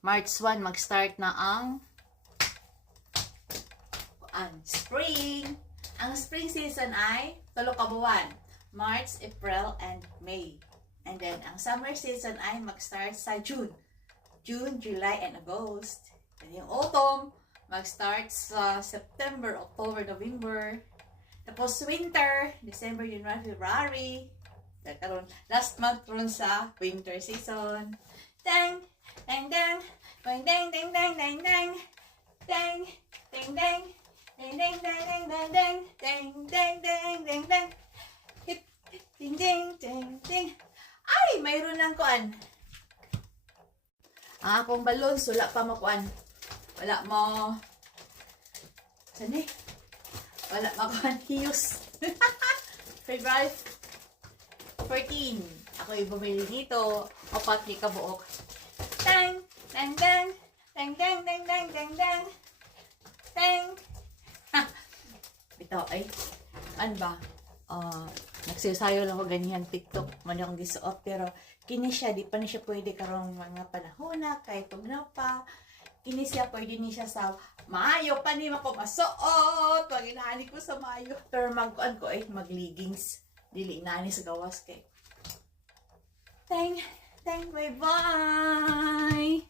March 1, mag-start na ang spring. Ang spring season ay tulo ka buwan. March, April, and May. And then, ang summer season ay mag-start sa June. June, July, and August. And yung autumn, mag-start sa September, October, November. Tapos winter, December, January, February. Last month ron sa winter season. Dang, dang, dang, dang, dang, dang, dang, dang, dang, dang, dang, dang. Ding ding ding ding ding ding ding ding ding ding hit ding ding ding ding. Ay, mayroon ng kuan. Ang akong balon wala pa mo kuan. Wala mo. Sani? Wala mo kuan hiyos. February 14. Ako yung bumili nito. Apat ni kabuok. Dang dang dang dang dang dang dang dang dang dang. Ito ay, ano ba? Nagsasayo lang ako ganyan TikTok. Mali akong gisuot. Pero, kini siya, di pa na siya pwede karong mga panahon na, kahit tugnaw pa. Kini siya, pwede ni siya sa Mayo pa ni ako masuot. Pag inaani ko sa Mayo. Pero mag-kuan ko ay mag-leggings. Dili inaani sa gawas kay. Thank, bye-bye!